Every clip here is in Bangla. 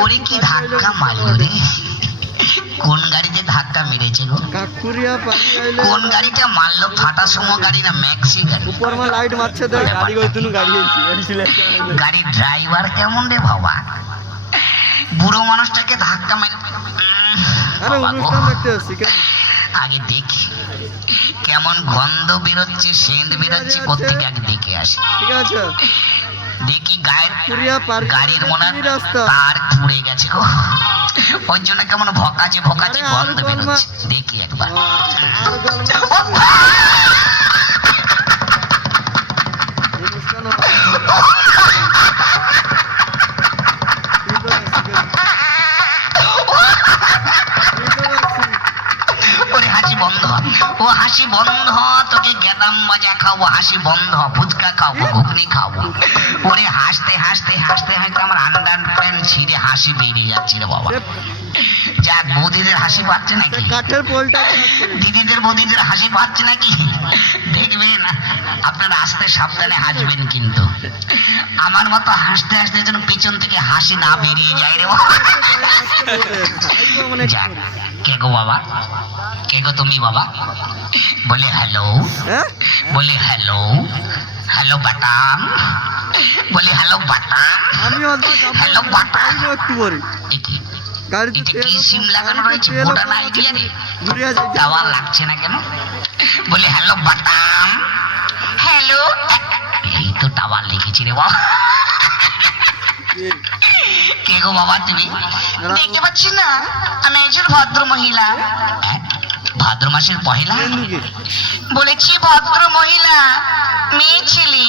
ওরে কি ধাক্কা মারলো রে, কোন গাড়িতে ধাক্কা মেরেছে গো, কোন গাড়িটা মারলো? ফাটা সুমো গাড়ি না ম্যাক্সি গাড়ি? উপর মা লাইট মারছে তো গাড়ি কই তুনু গাড়ি হইছে। গাড়ির ড্রাইভার কেমন রে বাবা, বুড়ো মানুষটাকে ধাক্কা মেরে। আরে অনুষ্ঠান দেখতে আসছি কেন? আগে দেখি কেমন গন্ধ বেরোচ্ছে, সেন্ট বেরোচ্ছে কোত্থেকে, আগে দেখে আসি। ঠিক আছে দেখি গাড়ির মনে রাস্তা তার পুড়ে গেছে গো, ওই জন্য কেমন ভকাছে ভকাছে গন্ধ বেরোচ্ছে। দেখি একবার। ওরে হাসি বন্ধ, ও হাসি বন্ধ, তোকে গেদাম বাজা খাবো, হাসি বন্ধ, ফুচকা খাবো, ঘুগনি খাবো। ওরে হাসতে হাসতে হাসতে হাসতে আমার আন্ডার প্যান্ট ছিঁড়ে হাসি বেরিয়ে যাচ্ছে রে বাবা। যাক, বৌদিদের হাসি পাচ্ছে নাকি? কাঠের পোলটা দিদিদের বৌদিদের হাসি পাচ্ছে নাকি? দেখবেন আপনারা আস্তে সাবধানে হাসবেন, কিন্তু আমার মতো হাসতে হাসতে যেন পিছন থেকে হাসি না বেরিয়ে যায় রে বাবা। যাক, কে গো বাবা, কে গো তুমি বাবা? বলে হ্যালো, বলে হ্যালো, হ্যালো বাটাম, বলে হ্যালো বাটাম, হ্যালো বাটাম। একটু পরে এটা কি সিম লাগানো রয়েছে? ভোটার আইডিয়া রে, টাওয়ার লাগছে না কেন? বলে হ্যালো বাটাম, হ্যালো। এই তো টাওয়ার লিখেছি রে বাবা। কে গো বাবা তুমি? দেখতে পাচ্ছি না আমি একজন ভদ্র মহিলা। ভাদ্র মাসের পহেলা? বলেছি ভদ্র মহিলা, মেয়ে ছেলে।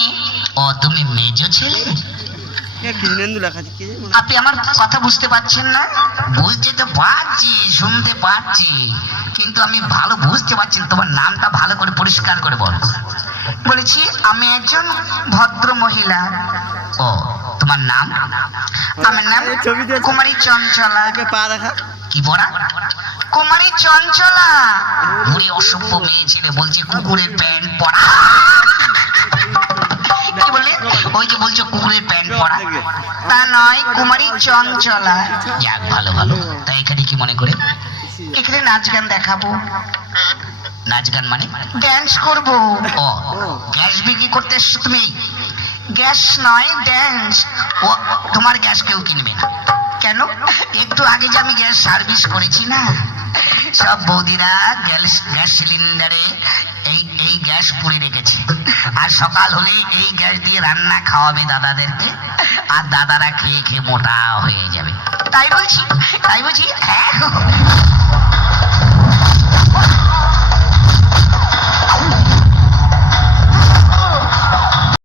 ও তুমি মেজ ছেলে? আপনি আমার কথা বুঝতে পারছেন না? বুঝতে তো পারছি, শুনতে পারছি, কিন্তু আমি ভালো বুঝতে পারছি। তোমার নামটা ভালো করে পরিষ্কার করে বলো। বলেছি আমি একজন ভদ্র মহিলা। ও তোমার নাম? আমার নাম কুমারী চঞ্চলা। কি পড়া? কুমারী চঞ্চলা। বুড়ি অসভ্য মেয়ে ছেলে বলছে কুকুরের প্যান্ট পরা। কি বললে? ওই যে বলছো কুকুরের প্যান্ট পরা, তা নয়, কুমারী চঞ্চলা। যাক, ভালো ভালো। তা এখানে কি মনে করে? এখানে নাচ গান দেখাবো। নাচ গান মানে ড্যান্স করবো। ও গ্যাস বিক্রি করতে এসছো তুমি? গ্যাস নয়, ড্যান্স। ও তোমার গ্যাস কেউ কিনবে না কেন? একটু আগে যে আমি গ্যাস সার্ভিস করেছি না, সব বৌদিরা গ্যাস সিলিন্ডারে এই গ্যাস পুড়ে রেখেছে, আর সকাল হলে এই গ্যাস দিয়ে রান্না খাওয়াবে দাদাদেরকে, আর দাদারা খেয়ে খেয়ে মোটা হয়ে যাবে। তাই বলছি, তাই বলছি। হ্যাঁ